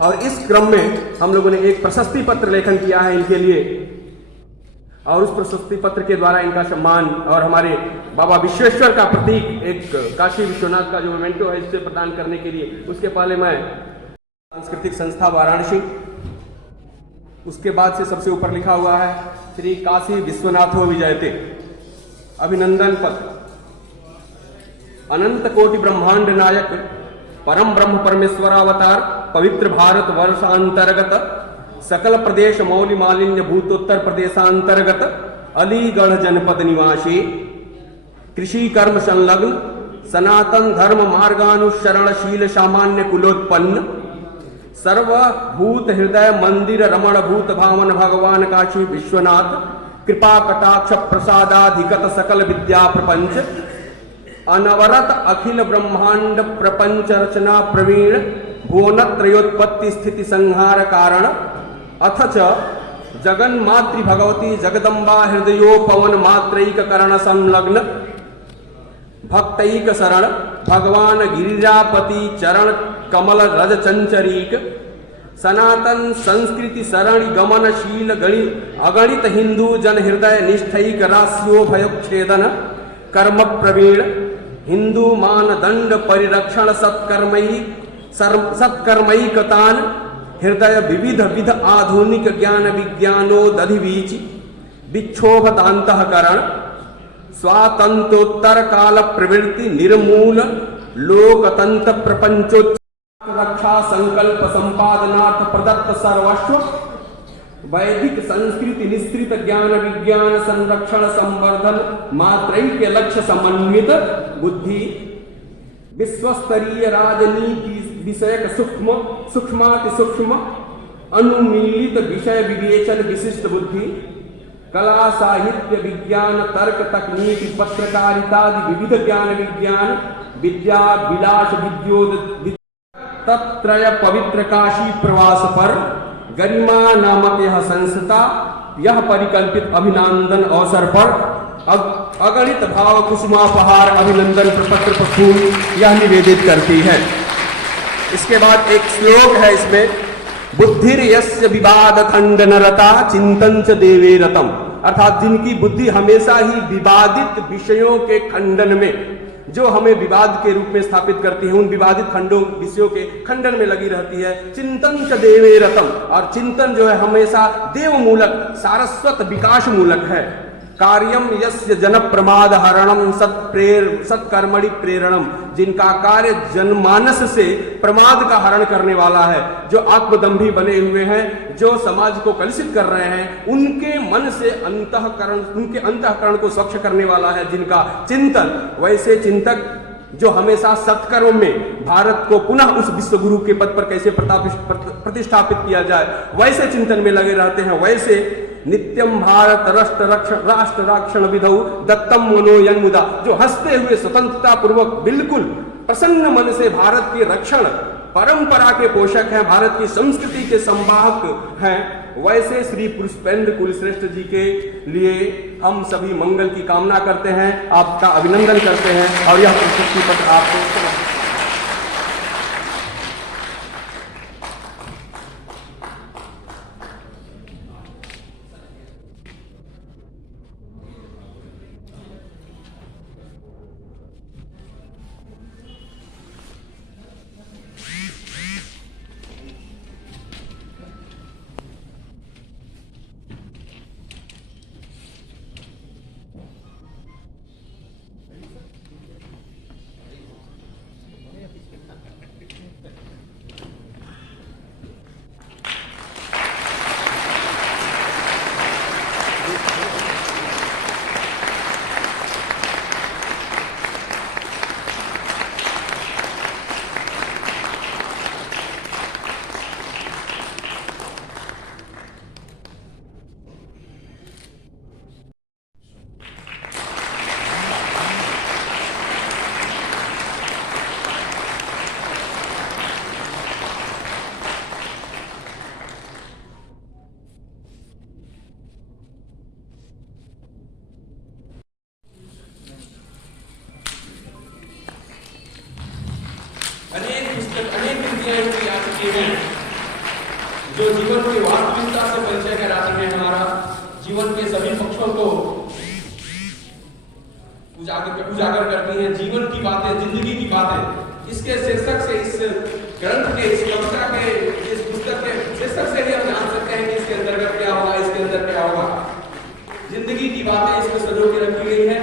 और इस क्रम में हम लोगों ने एक प्रशस्ति पत्र लेखन किया है इनके लिए, और उस प्रशस्ति पत्र के द्वारा इनका सम्मान और हमारे बाबा विश्वेश्वर का प्रतीक एक काशी विश्वनाथ का जो मोमेंटो है इससे प्रदान करने के लिए, उसके पहले मैं सांस्कृतिक संस्था वाराणसी, उसके बाद से सबसे ऊपर लिखा हुआ है श्री काशी विश्वनाथो विजयते, अभिनंदन पत्र। अनंत कोटि ब्रह्मांड नायक परम ब्रह्म परमेश्वर अवतार पवित्र भारत वर्षांतर्गत सकल प्रदेश मौलि मालिन्य भूतोत्तर प्रदेशांतर्गत अलीगढ़ जनपद निवासी कृषि कर्म संलग्न सनातन धर्म मार्गानुसरणशील सामान्य कुलोत्पन्न सर्वभूत हृदय मंदिर रमण भूत भावन भगवान काशी विश्वनाथ कृपा कटाक्ष प्रसादाधिगत सकल विद्या प्रपंच अनवरत अखिल ब्रह्मांड प्रपंच रचना प्रवीण भुवनत्रयोत्पत्ति स्थिति संहार कारण अथ च जगन्मातृ भगवती जगदम्बा हृदयोपवन मात्रैक करण संलग्न भक्तैक शरण भगवान गिरिजापति चरण कमल रज चंचरीक सनातन संस्कृति शरण गमनशील अगणित हिंदू जन हृदय निष्ठैक रास्यो भयोच्छेदन कर्म प्रवीण हिंदू मानदंड परिरक्षण सत्कर्मैकतान हृदय विविध विध आधुनिक ज्ञान विज्ञानोदधिवीचि विक्षोभत अंतःकरण स्वातंत्रोत्तर काल प्रवृत्ति निर्मूल लोकतंत्र प्रपंचोच्च रक्षा संकल्प संपादनार्थ प्रदत्त सर्वस्व वैदिक संस्कृति निस्तृत ज्ञान विज्ञान संरक्षण संवर्धन मात्रैक्य लक्ष्य समन्वित बुद्धि विश्वस्तरीय राजनीति विषयक सूक्ष्माति सूक्ष्म अनुमीलित विषय विवेचन विशिष्ट बुद्धि कला साहित्य विज्ञान तर्क तकनीक पत्रकारिता विविध ज्ञान विज्ञान विद्या विलास विद्योद तत्रय पवित्र काशी प्रवास पर गरिमा नामक यह संस्था यह परिकल्पित अभिनंदन अवसर पर अगणित भाव कुसुमापहार अभिनंदन प्रपत्र पर फूल यह निवेदित करती है। इसके बाद एक श्लोक है इसमें, बुद्धिर यस्य विवाद खंडन रता चिंतन च देवे रतम, अर्थात जिनकी बुद्धि हमेशा ही विवादित विषयों के खंडन में, जो हमें विवाद के रूप में स्थापित करती है, उन विवादित खंडों विषयों के खंडन में लगी रहती है। चिंतन च देवे रतम, और चिंतन जो है हमेशा देव मूलक सारस्वत विकास मूलक है। कार्यम यस्य जन प्रमाद हरणम सत्कर्मणि प्रेरणम, जिनका कार्य जनमानस से प्रमाद का हरण करने वाला है, जो आत्मदंभी बने हुए हैं, जो समाज को कलुषित कर रहे हैं, उनके मन से उनके अंतःकरण को स्वच्छ करने वाला है जिनका चिंतन। वैसे चिंतक जो हमेशा सत्कर्म में भारत को पुनः उस विश्वगुरु के पद पर कैसे प्रतिष्ठापित किया जाए, वैसे चिंतन में लगे रहते हैं। वैसे नित्यम भारत राष्ट्र रक्षण विधौ दत्तम मनो यन्मुदा, जो हंसते हुए स्वतंत्रता पूर्वक बिल्कुल प्रसन्न मन से भारत के रक्षण परंपरा के पोषक हैं, भारत की संस्कृति के संवाहक हैं, वैसे श्री पुष्पेंद्र कुलश्रेष्ठ जी के लिए हम सभी मंगल की कामना करते हैं, आपका अभिनंदन करते हैं और यह प्रशस्ति पत्र आपको अनेक विद्यार्थी आ चुके हैं। जो जीवन की वास्तविकता से परिचय कराती है, हमारा जीवन के सभी पक्षों को उजागर करती हैं, जीवन की बातें, जिंदगी की बातें। इसके शीर्षक से, इस ग्रंथ के, इस कविता के, इस पुस्तक के शीर्षक से ही हम जान सकते हैं कि इसके अंतर्गत क्या होगा, इसके अंदर क्या होगा। जिंदगी की बातें इसमें सजो के रखी गई है,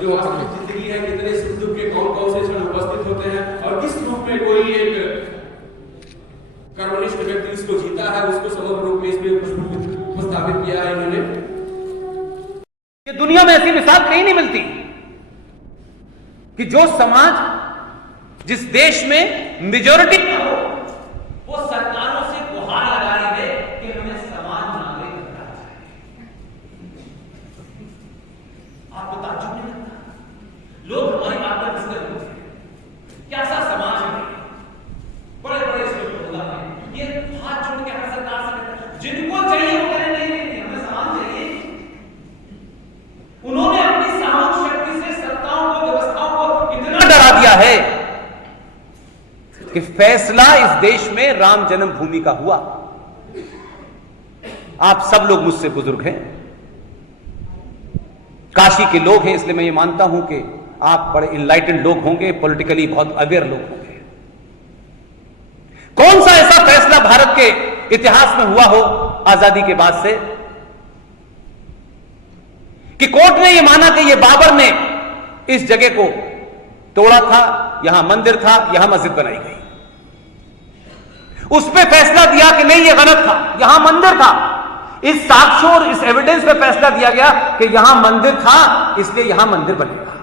जो वास्तविक जिंदगी है, कितने सुख दुख के कौन कौन से क्षण उपस्थित होते हैं और किस रूप में कोई एक कर्मनिष्ठ व्यक्ति इसको जीता है, उसको समग्र रूप में इसमें उपस्थापित किया है इन्होंने। ये दुनिया में ऐसी मिसाल कहीं नहीं मिलती कि जो समाज, जिस देश में मेजॉरिटी हो, वो सरकारों से गुहार लगा रही है कि हमें समान नागरिक बनना चाहिए। आपको ताज्जुब नहीं लगता? लोग हमारी बात पर हंसते होते हैं, कैसा समाज है, बड़े बड़े ये हाथ जोड़ के हर सरकार से कहता है, जिनको चाहिए वो करें, नहीं, हमें समान चाहिए। उन्होंने अपनी सामूहिक शक्ति से सत्ताओं को, व्यवस्थाओं को इतना डरा दिया है कि फैसला इस देश में राम जन्मभूमि का हुआ। आप सब लोग मुझसे बुजुर्ग हैं, काशी के लोग हैं, इसलिए मैं ये मानता हूं कि आप बड़े इनलाइटेंड लोग होंगे, पॉलिटिकली बहुत अवेयर लोग होंगे। कौन सा ऐसा फैसला भारत के इतिहास में हुआ हो आजादी के बाद से कि कोर्ट ने यह माना कि यह बाबर ने इस जगह को तोड़ा था, यहां मंदिर था, यहां मस्जिद बनाई गई। उस पे फैसला दिया कि नहीं, यह गलत था, यहां मंदिर था। इस साक्ष्य और इस एविडेंस पे फैसला दिया गया कि यहां मंदिर था, इसलिए यहां मंदिर बनेगा।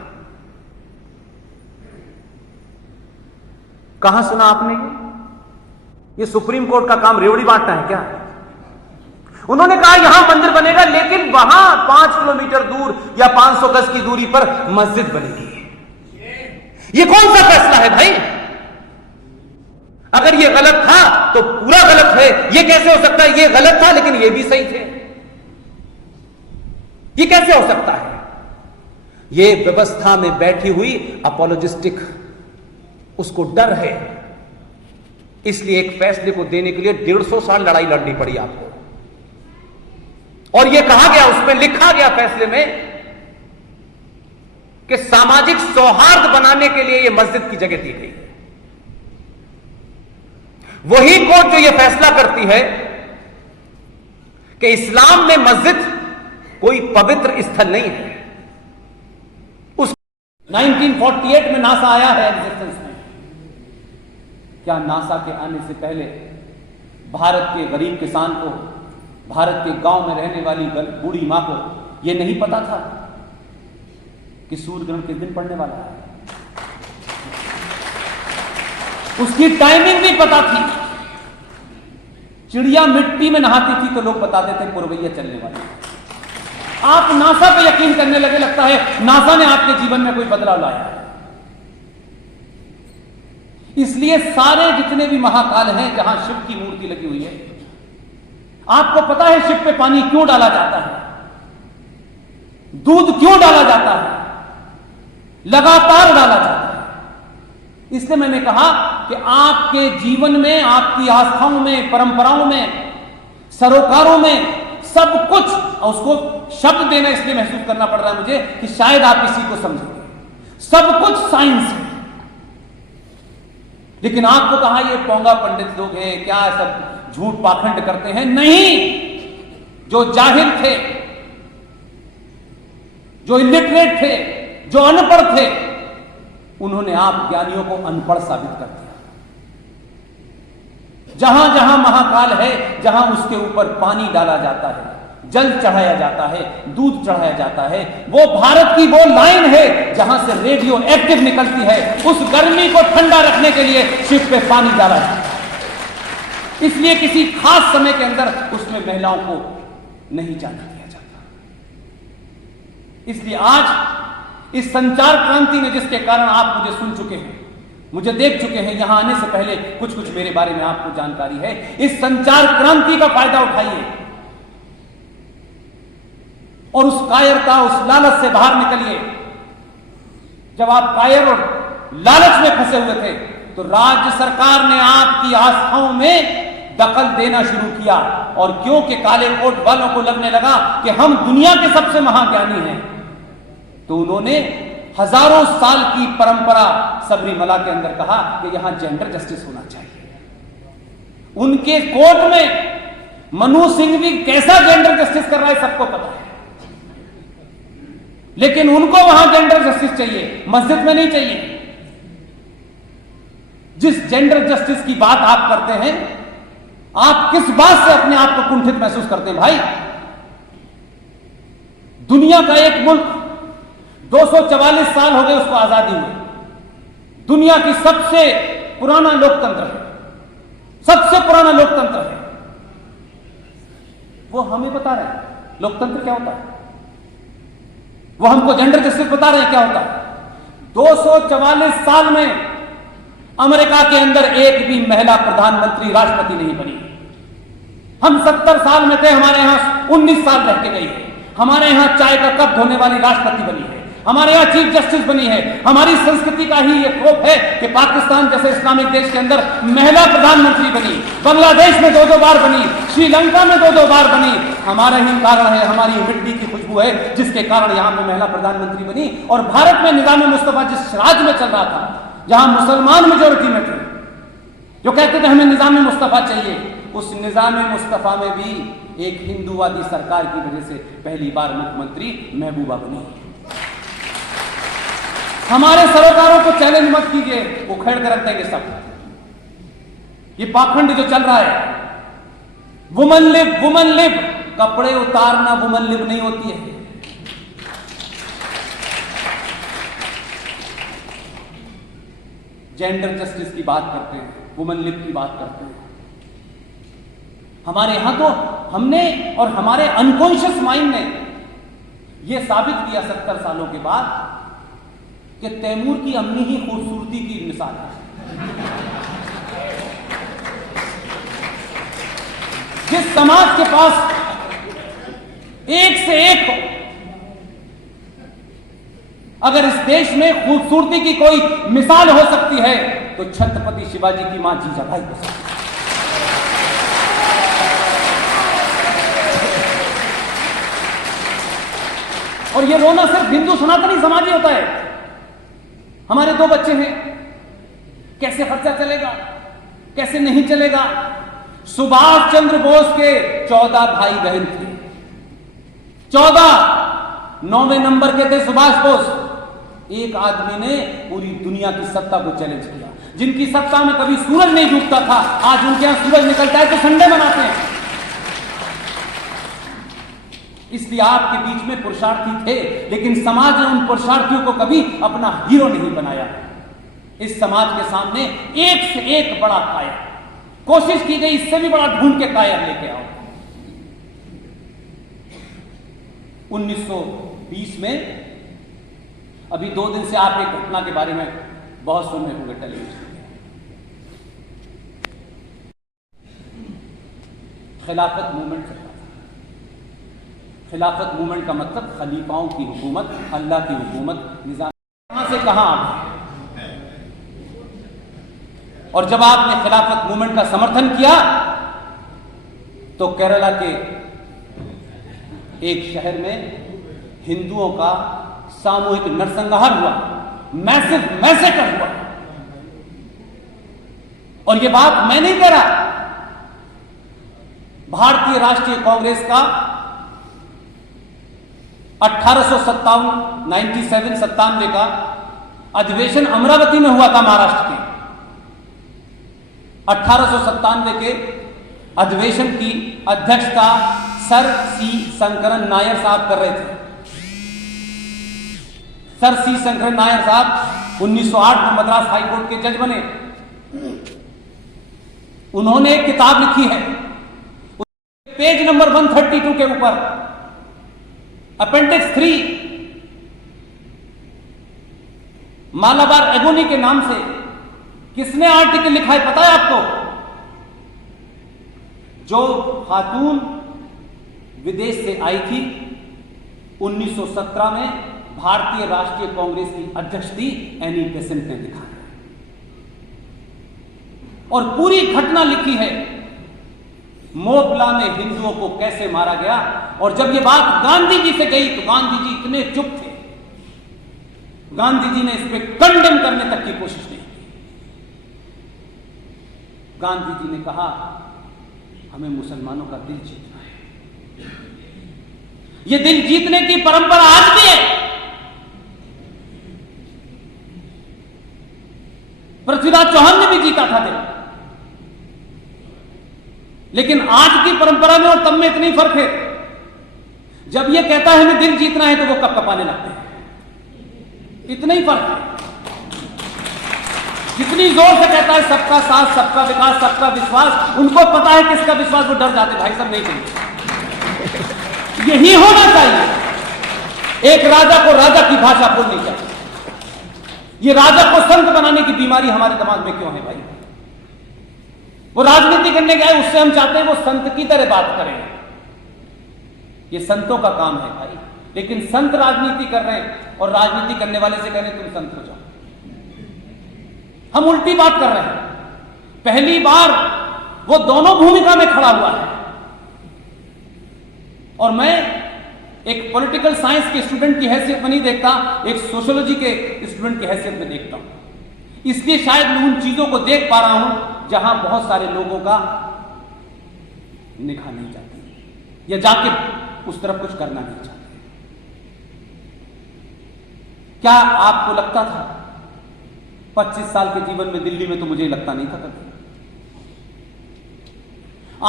कहां सुना आपने ये सुप्रीम कोर्ट का काम रेवड़ी बांटना है क्या? उन्होंने कहा यहां मंदिर बनेगा, लेकिन वहां 5 किलोमीटर दूर या 500 गज की दूरी पर मस्जिद बनेगी। ये कौन सा फैसला है भाई? अगर ये गलत था तो पूरा गलत है। ये कैसे हो सकता है ये गलत था लेकिन ये भी सही थे? ये कैसे हो सकता है? ये व्यवस्था में बैठी हुई अपोलोजिस्टिक, उसको डर है, इसलिए एक फैसले को देने के लिए 150 साल लड़ाई लड़नी पड़ी आपको। और यह कहा गया, उसमें लिखा गया फैसले में कि सामाजिक सौहार्द बनाने के लिए यह मस्जिद की जगह दी गई। वही कोर्ट जो यह फैसला करती है कि इस्लाम में मस्जिद कोई पवित्र स्थल नहीं है। उस 1948 में नासा आया है एग्जिस्टेंस में। क्या नासा के आने से पहले भारत के गरीब किसान को, भारत के गांव में रहने वाली बूढ़ी मां को यह नहीं पता था कि सूर्य ग्रहण किस दिन पड़ने वाला है? उसकी टाइमिंग भी पता थी। चिड़िया मिट्टी में नहाती थी तो लोग बताते थे पुरवैया चलने वाली। आप नासा पे यकीन करने लगे, लगता है नासा ने आपके जीवन में कोई बदलाव लाया। इसलिए सारे जितने भी महाकाल हैं जहां शिव की मूर्ति लगी हुई है, आपको पता है शिव पे पानी क्यों डाला जाता है, दूध क्यों डाला जाता है, लगातार डाला जाता है। इसलिए मैंने कहा कि आपके जीवन में, आपकी आस्थाओं में, परंपराओं में, सरोकारों में सब कुछ, और उसको शब्द देना इसलिए महसूस करना पड़ रहा है मुझे कि शायद आप इसी को समझेंगे। सब कुछ साइंस है। लेकिन आपको कहा ये पोंगा पंडित लोग हैं, क्या सब झूठ पाखंड करते हैं? नहीं, जो जाहिल थे, जो इलिटरेट थे, जो अनपढ़ थे, उन्होंने आप ज्ञानियों को अनपढ़ साबित कर दिया। जहां जहां महाकाल है, जहां उसके ऊपर पानी डाला जाता है, जल चढ़ाया जाता है, दूध चढ़ाया जाता है, वो भारत की वो लाइन है जहां से रेडियो एक्टिव निकलती है। उस गर्मी को ठंडा रखने के लिए शिव पे पानी डाला जाता है। इसलिए किसी खास समय के अंदर उसमें महिलाओं को नहीं जाने दिया जाता। इसलिए आज इस संचार क्रांति ने, जिसके कारण आप मुझे सुन चुके हैं, मुझे देख चुके हैं, यहां आने से पहले कुछ कुछ मेरे बारे में आपको जानकारी है, इस संचार क्रांति का फायदा उठाइए और उस कायरता, उस लालच से बाहर निकलिए। जब आप कायर और लालच में फंसे हुए थे तो राज्य सरकार ने आपकी आस्थाओं में दखल देना शुरू किया। और क्योंकि काले कोट वालों को लगने लगा कि हम दुनिया के सबसे महाज्ञानी हैं, तो उन्होंने हजारों साल की परंपरा सबरीमला के अंदर कहा कि यहां जेंडर जस्टिस होना चाहिए। उनके कोर्ट में मनु सिंह भी कैसा जेंडर जस्टिस कर रहा है सबको पता है, लेकिन उनको वहां जेंडर जस्टिस चाहिए, मस्जिद में नहीं चाहिए। जिस जेंडर जस्टिस की बात आप करते हैं, आप किस बात से अपने आप को कुंठित महसूस करते हैं भाई? दुनिया का एक मुल्क 244 साल हो गए उसको आजादी हुई, दुनिया की सबसे पुराना लोकतंत्र है, सबसे पुराना लोकतंत्र है, वो हमें बता रहे हैं लोकतंत्र क्या होता है, वो हमको जेंडर जस्टिस बता रहे हैं क्या होता है। 244 साल में अमेरिका के अंदर एक भी महिला प्रधानमंत्री राष्ट्रपति नहीं बनी। हम 70 साल में थे, हमारे यहां 19 साल रह के गई है। हमारे यहां चाय का कप धोने वाली राष्ट्रपति बनी है, हमारे यहां चीफ जस्टिस बनी है। हमारी संस्कृति का ही ये प्रूफ है कि पाकिस्तान जैसे इस्लामिक देश के अंदर महिला प्रधानमंत्री बनी, बांग्लादेश में 2-2 बार बनी, श्रीलंका में 2-2 बार बनी। हमारा ही कारण है, हमारी मिट्टी की खुशबू है जिसके कारण यहां पर महिला प्रधानमंत्री बनी। और भारत में निजाम मुस्तफा जिस राज्य में चल रहा था, जहां मुसलमान मेजोरिटी में थे, जो कहते थे हमें निजाम मुस्तफा चाहिए, उस निजाम मुस्तफा में भी एक हिंदूवादी सरकार की वजह से पहली बार मुख्यमंत्री महबूबा बनी। हमारे सरोकारों को चैलेंज मत कीजिए, उखेड़ कर रख देंगे सब। ये पाखंड जो चल रहा है, वुमन लिव, कपड़े उतारना वुमन लिव नहीं होती है। जेंडर जस्टिस की बात करते हैं, वुमन लिव की बात करते हैं। हमारे यहां तो हमने और हमारे अनकॉन्शियस माइंड ने यह साबित किया 70 सालों के बाद कि तैमूर की अम्मी ही खूबसूरती की मिसाल है। जिस समाज के पास एक से एक हो, अगर इस देश में खूबसूरती की कोई मिसाल हो सकती है तो छत्रपति शिवाजी की मां जीजाबाई हो सकती है। और ये रोना सिर्फ हिंदू सनातनी समाजी होता है। हमारे 2 बच्चे हैं, कैसे खर्चा चलेगा, कैसे नहीं चलेगा। सुभाष चंद्र बोस के 14 भाई बहन थे, 14 9वें नंबर के थे सुभाष बोस। एक आदमी ने पूरी दुनिया की सत्ता को चैलेंज किया, जिनकी सत्ता में कभी सूरज नहीं डूबता था, आज उनके यहां सूरज निकलता है तो संडे मनाते हैं। इसलिए आपके बीच में पुरुषार्थी थे, लेकिन समाज ने उन पुरुषार्थियों को कभी अपना हीरो नहीं बनाया। इस समाज के सामने एक से एक बड़ा कायर, कोशिश की गई इससे भी बड़ा ढूंढ के कायर लेके आओ। 1920 में, अभी 2 दिन से आप एक घटना के बारे में बहुत सुन रहे होंगे टेलीविजन में, खिलाफत मूवमेंट चल रहा था। खिलाफत मूवमेंट का मतलब खलीफाओं की हुकूमत, अल्लाह की हुकूमत, निजाम कहां से कहां आ गए। और जब आपने खिलाफत मूवमेंट का समर्थन किया तो केरला के एक शहर में हिंदुओं का सामूहिक नरसंहार हुआ, मैसिव मैसेकर हुआ। और यह बात मैं नहीं कह रहा, भारतीय राष्ट्रीय कांग्रेस का 1897 का अधिवेशन अमरावती में हुआ था महाराष्ट्र के। 1897 के अधिवेशन की अध्यक्षता सर सी शंकरन नायर साहब कर रहे थे। सर सी शंकरन नायर साहब 1908 में मद्रास हाईकोर्ट के जज बने। उन्होंने एक किताब लिखी है, पेज नंबर 132 के ऊपर अपेंडिक्स 3 मालाबार एगोनी के नाम से किसने आर्टिकल लिखा है पता है आपको? जो खातून विदेश से आई थी 1917 में, भारतीय राष्ट्रीय कांग्रेस की अध्यक्ष थी एनी बेसेंट ने लिखा है। और पूरी घटना लिखी है मोपला में हिंदुओं को कैसे मारा गया। और जब ये बात गांधी जी से गई तो गांधी जी इतने चुप थे, गांधी जी ने इस पे कंडेम करने तक की कोशिश नहीं की। गांधी जी ने कहा हमें मुसलमानों का दिल जीतना है। ये दिल जीतने की परंपरा आज भी है। पृथ्वीराज चौहान ने भी जीता था दिल, लेकिन आज की परंपरा में और तब में इतनी फर्क है। जब ये कहता है हमें दिल जीतना है तो वो कपकपाने लगते हैं, इतना ही फर्क है। जितनी जोर से कहता है सबका साथ, सबका विकास, सबका विश्वास, उनको पता है किसका विश्वास, वो डर जाते भाई साहब नहीं करेंगे। यही होना चाहिए। एक राजा को राजा की भाषा बोलनी चाहिए। ये राजा को संत बनाने की बीमारी हमारे दिमाग में क्यों है भाई? वो राजनीति करने गए, उससे हम चाहते हैं वो संत की तरह बात करें। ये संतों का काम है भाई। लेकिन संत राजनीति कर रहे हैं और राजनीति करने वाले से कह रहे हैं तुम संत हो जाओ। हम उल्टी बात कर रहे हैं। पहली बार वो दोनों भूमिका में खड़ा हुआ है। और मैं एक पॉलिटिकल साइंस के स्टूडेंट की हैसियत में नहीं देखता, एक सोशियोलॉजी के स्टूडेंट की हैसियत में देखता हूं। इसलिए शायद मैं उन चीजों को देख पा रहा हूं जहां बहुत सारे लोगों का निगाह नहीं जाती या जाके उस तरफ कुछ करना नहीं चाहते। क्या आपको लगता था 25 साल के जीवन में दिल्ली में? तो मुझे लगता नहीं था कभी।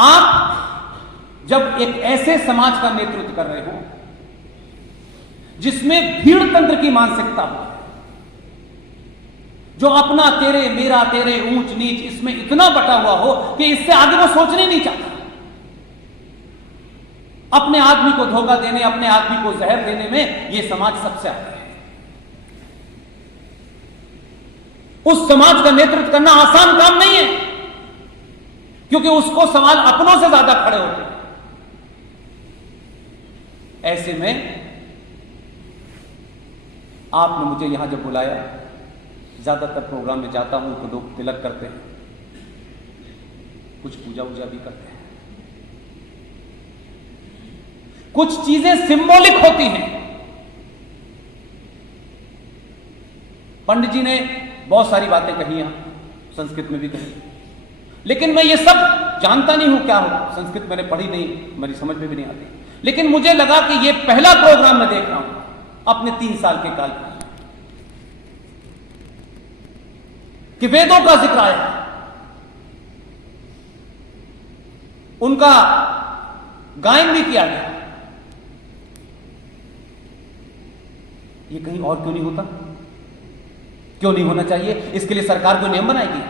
आप जब एक ऐसे समाज का नेतृत्व कर रहे हो जिसमें भीड़ तंत्र की मानसिकता हो, जो अपना तेरे, मेरा तेरे, ऊंच नीच इसमें इतना बटा हुआ हो कि इससे आगे वो सोचने नहीं चाहता। अपने आदमी को धोखा देने, अपने आदमी को जहर देने में यह समाज सबसे आगे है। उस समाज का नेतृत्व करना आसान काम नहीं है, क्योंकि उसको सवाल अपनों से ज्यादा खड़े होते हैं। ऐसे में आपने मुझे यहां जब बुलाया, ज्यादातर प्रोग्राम में जाता हूं तो लोग तिलक करते हैं, कुछ पूजा वूजा भी करते हैं, कुछ चीजें सिंबॉलिक होती हैं। पंडित जी ने बहुत सारी बातें कही, यहां संस्कृत में भी कही, लेकिन मैं ये सब जानता नहीं हूं क्या हो। संस्कृत मैंने पढ़ी नहीं, मेरी समझ में भी नहीं आती। लेकिन मुझे लगा कि ये पहला प्रोग्राम मैं देख रहा हूं अपने 3 साल के काल में कि वेदों का जिक्र आया, उनका गायन भी किया गया। ये कहीं और क्यों नहीं होता? क्यों नहीं होना चाहिए? इसके लिए सरकार कोई नियम बनाएगी?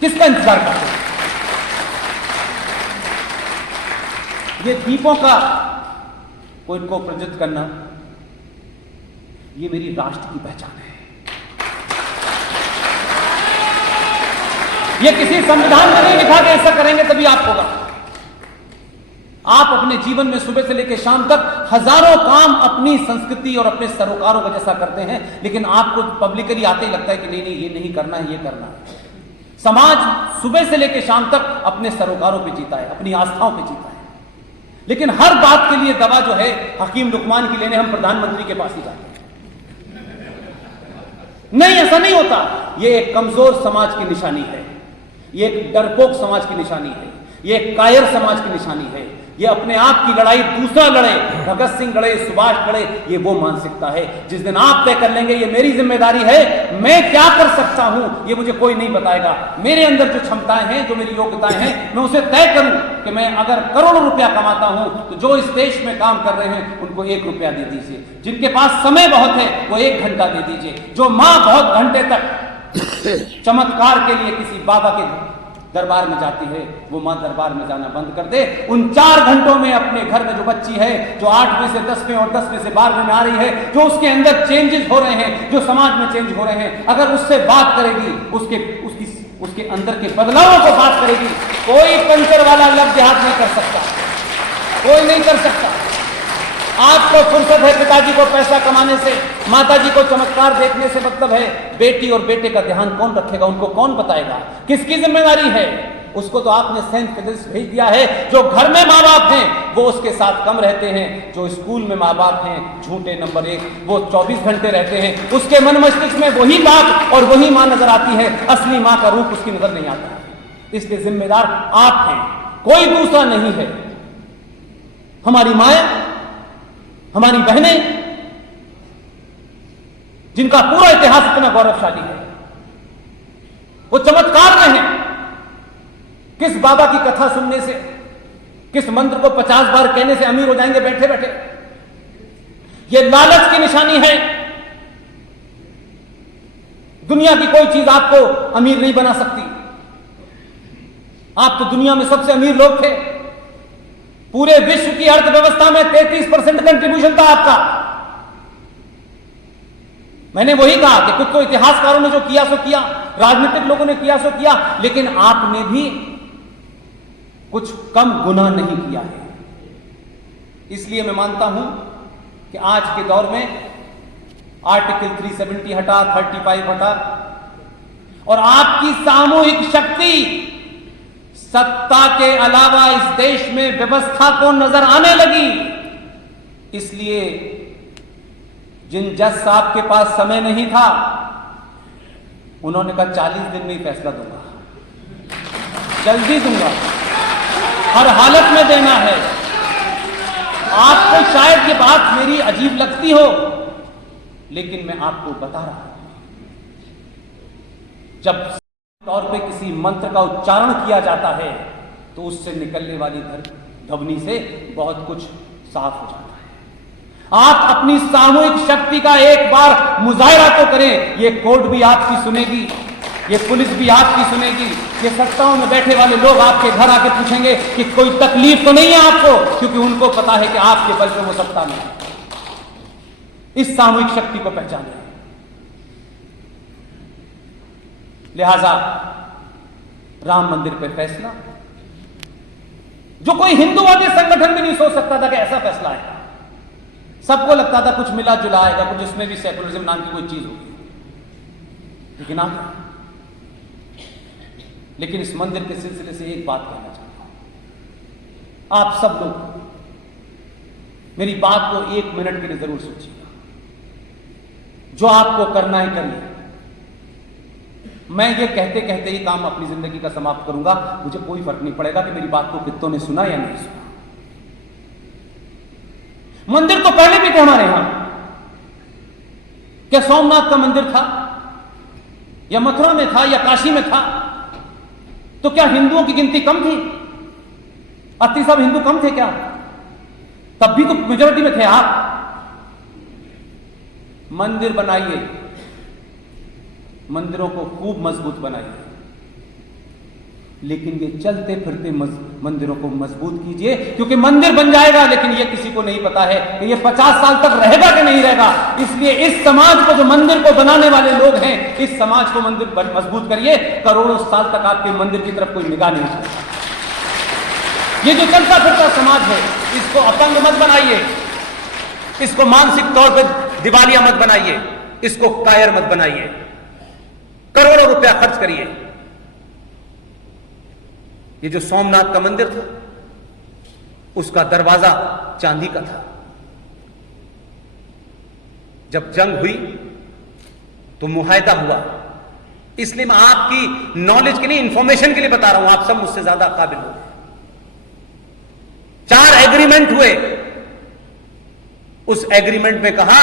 किसका इंतजार करते हैं? ये दीपों का को इनको प्रज्वलित करना, ये मेरी राष्ट्र की पहचान है। ये किसी संविधान में नहीं लिखा कि ऐसा करेंगे तभी आप होगा। आप अपने जीवन में सुबह से लेकर शाम तक हजारों काम अपनी संस्कृति और अपने सरोकारों का जैसा करते हैं, लेकिन आपको पब्लिकली आते ही लगता है कि नहीं नहीं ये नहीं करना है, ये करना है। समाज सुबह से लेकर शाम तक अपने सरोकारों पे जीता है, अपनी आस्थाओं पे जीता है, लेकिन हर बात के लिए दवा जो है हकीम लुकमान की लेने हम प्रधानमंत्री के पास ही जाते हैं। नहीं, ऐसा नहीं होता। ये एक कमजोर समाज की निशानी है, ये एक डरपोक समाज की निशानी है, ये एक कायर समाज की निशानी है। ये अपने आप की लड़ाई दूसरा लड़े, भगत सिंह लड़े, सुभाष लड़े, ये वो मानसिकता है। जिस दिन आप तय कर लेंगे ये मेरी जिम्मेदारी है, मैं क्या कर सकता हूं ये मुझे कोई नहीं बताएगा, मेरे अंदर जो क्षमताएं हैं, जो मेरी योग्यताएं हैं, मैं उसे तय करूं कि मैं अगर करोड़ों रुपया कमाता हूं तो जो इस देश में काम कर रहे हैं उनको 1 रुपया दे दीजिए, जिनके पास समय बहुत है वो 1 घंटा दे दीजिए, जो मां बहुत घंटे तक चमत्कार के लिए किसी बाबा के दरबार में जाती है वो मां दरबार में जाना बंद कर दे। उन 4 घंटों में अपने घर में जो बच्ची है, जो 8वें से 10वें और 10वें से 12वें में आ रही है, जो उसके अंदर चेंजेस हो रहे हैं, जो समाज में चेंज हो रहे हैं, अगर उससे बात करेगी, उसके अंदर के बदलावों को बात करेगी, कोई पंचर वाला लफ्ज हाथ नहीं कर सकता, कोई नहीं कर सकता। आपको फुर्सत है पिताजी को पैसा कमाने से, माताजी को चमत्कार देखने से, मतलब है बेटी और बेटे का ध्यान कौन रखेगा, उनको कौन बताएगा, किसकी जिम्मेदारी है? उसको तो आपने सेंट पीटर्स भेज दिया है। जो घर में माँ बाप हैं वो उसके साथ कम रहते हैं, जो स्कूल में माँ बाप हैं झूठे नंबर 1, वो 24 घंटे रहते हैं। उसके मन मस्तिष्क में वही बाप और वही माँ नजर आती है, असली माँ का रूप उसकी नजर नहीं आता। इसलिए जिम्मेदार आप हैं, कोई दूसरा नहीं है। हमारी माएं, हमारी बहनें, जिनका पूरा इतिहास इतना गौरवशाली है, वो चमत्कार में हैं। किस बाबा की कथा सुनने से, किस मंत्र को 50 बार कहने से अमीर हो जाएंगे बैठे बैठे? यह लालच की निशानी है। दुनिया की कोई चीज आपको अमीर नहीं बना सकती। आप तो दुनिया में सबसे अमीर लोग थे। पूरे विश्व की अर्थव्यवस्था में 33% कंट्रीब्यूशन था आपका। मैंने वही कहा कि कुछ तो इतिहासकारों ने जो किया सो किया, राजनीतिक लोगों ने किया सो किया, लेकिन आपने भी कुछ कम गुनाह नहीं किया है। इसलिए मैं मानता हूं कि आज के दौर में आर्टिकल 370 हटा, 35 हटा, और आपकी सामूहिक शक्ति सत्ता के अलावा इस देश में व्यवस्था को नजर आने लगी। इसलिए जिन जज साहब के पास समय नहीं था, उन्होंने कहा 40 दिन में ही फैसला दूंगा, जल्दी दूंगा, हर हालत में देना है। आपको शायद ये बात मेरी अजीब लगती हो, लेकिन मैं आपको बता रहा हूं। जब तौर पे किसी मंत्र का उच्चारण किया जाता है तो उससे निकलने वाली ध्वनि से बहुत कुछ साफ हो जाता है। आप अपनी सामूहिक शक्ति का एक बार मुजाहिरा तो करें। ये कोर्ट भी आपकी सुनेगी, ये पुलिस भी आपकी सुनेगी, ये सत्ताओं में बैठे वाले लोग आपके घर आके पूछेंगे कि कोई तकलीफ तो नहीं है आपको, क्योंकि उनको पता है कि आपके बल पे वो सत्ता में है। इस सामूहिक शक्ति को पहचानें। लिहाजा राम मंदिर पर फैसला, जो कोई हिंदूवादी संगठन भी नहीं सोच सकता था कि ऐसा फैसला आएगा। सबको लगता था कुछ मिला जुला आएगा, कुछ उसमें भी सेकुलरिज्म नाम की कोई चीज होगी, लेकिन आ गया। लेकिन इस मंदिर के सिलसिले से एक बात कहना चाहता हूं, आप सब लोग मेरी बात को 1 मिनट के लिए जरूर सोचिएगा। जो आपको करना है करिए। मैं ये कहते कहते ही काम अपनी जिंदगी का समाप्त करूंगा। मुझे कोई फर्क नहीं पड़ेगा कि मेरी बात को कितनों ने सुना या नहीं सुना। मंदिर तो पहले भी थे हमारे यहां। क्या सोमनाथ का मंदिर था, या मथुरा में था, या काशी में था? तो क्या हिंदुओं की गिनती कम थी? अत्ती साहब हिंदू कम थे क्या? तब भी तो मेजोरिटी में थे आप। मंदिर बनाइए, मंदिरों को खूब मजबूत बनाइए, लेकिन ये चलते फिरते मंदिरों को मजबूत कीजिए, क्योंकि मंदिर बन जाएगा, लेकिन ये किसी को नहीं पता है कि ये 50 साल तक रहेगा कि नहीं रहेगा। इसलिए इस समाज को, जो मंदिर को बनाने वाले लोग हैं, इस समाज को मंदिर मजबूत करिए। करोड़ों साल तक आपके मंदिर की तरफ कोई निगाह नहीं करेगा। ये जो चलता फिरता समाज है, इसको अपंग मत बनाइए, इसको मानसिक तौर पर दिवालिया मत बनाइए, इसको कायर मत बनाइए। करोड़ों रुपया खर्च करिए। ये जो सोमनाथ का मंदिर था, उसका दरवाजा चांदी का था। जब जंग हुई तो मुआहदा हुआ। इसलिए मैं आपकी नॉलेज के लिए, इंफॉर्मेशन के लिए बता रहा हूं। आप सब मुझसे ज्यादा काबिल हो। 4 एग्रीमेंट हुए। उस एग्रीमेंट में कहा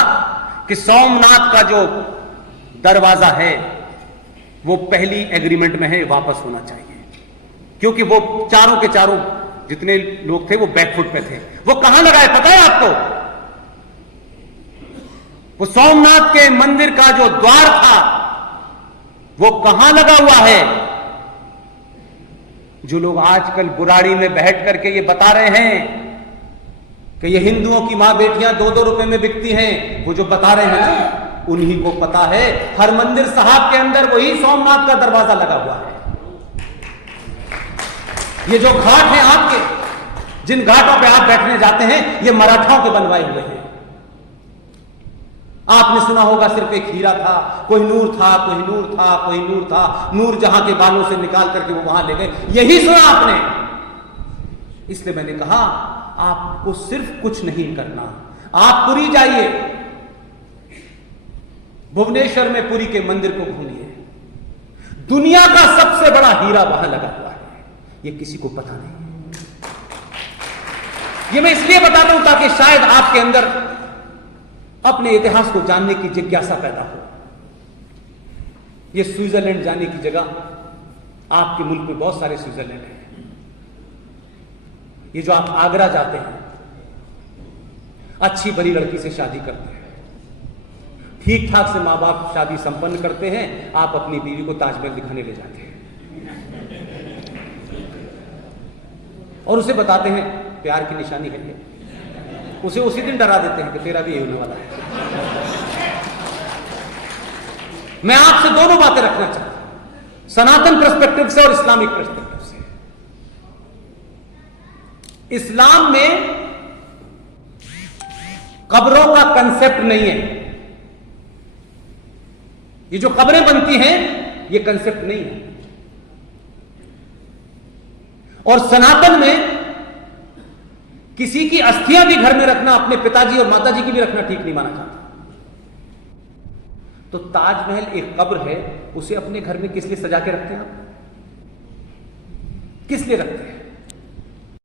कि सोमनाथ का जो दरवाजा है वो पहली एग्रीमेंट में है, वापस होना चाहिए, क्योंकि वो चारों के चारों जितने लोग थे वो बैकफुट पे थे। वो कहां लगाए पता है आपको? वो सोमनाथ के मंदिर का जो द्वार था वो कहां लगा हुआ है? जो लोग आजकल बुराड़ी में बैठ करके ये बता रहे हैं कि ये हिंदुओं की मां बेटियां 2-2 रुपए में बिकती हैं, वो जो बता रहे हैं ना, उन्हीं को पता है हरमंदिर साहब के अंदर वही सोमनाथ का दरवाजा लगा हुआ है। ये जो घाट हैं आपके, जिन घाटों पे आप बैठने जाते हैं, ये मराठाओं के बनवाए हुए हैं। आपने सुना होगा सिर्फ एक हीरा था, कोई नूर था, कोई नूर था, कोई नूर था, नूर जहां के बालों से निकाल करके वो वहां ले गए, यही सुना आपने। इसलिए मैंने कहा आपको सिर्फ कुछ नहीं करना, आप पुरी जाइए, भुवनेश्वर में पुरी के मंदिर को घूमिए, दुनिया का सबसे बड़ा हीरा वहां लगा हुआ है, ये किसी को पता नहीं। ये मैं इसलिए बताता हूं ताकि शायद आपके अंदर अपने इतिहास को जानने की जिज्ञासा पैदा हो। ये स्विट्जरलैंड जाने की जगह, आपके मुल्क में बहुत सारे स्विट्जरलैंड हैं। ये जो आप आगरा जाते हैं, अच्छी बड़ी लड़की से शादी करते हैं, ठीक ठाक से मां बाप शादी संपन्न करते हैं, आप अपनी बीवी को ताजमहल दिखाने ले जाते हैं और उसे बताते हैं प्यार की निशानी है ये। उसे उसी दिन डरा देते हैं कि तेरा भी यही होने वाला है। मैं आपसे दोनों बातें रखना चाहता हूं, सनातन पर्सपेक्टिव से और इस्लामिक पर्सपेक्टिव से। इस्लाम में कब्रों का कंसेप्ट नहीं है, ये जो कब्रें बनती हैं ये कंसेप्ट नहीं है। और सनातन में किसी की अस्थियां भी घर में रखना, अपने पिताजी और माताजी की भी रखना ठीक नहीं माना जाता। तो ताजमहल एक कब्र है, उसे अपने घर में किस लिए सजा के रखते हैं आप? किस लिए रखते हैं?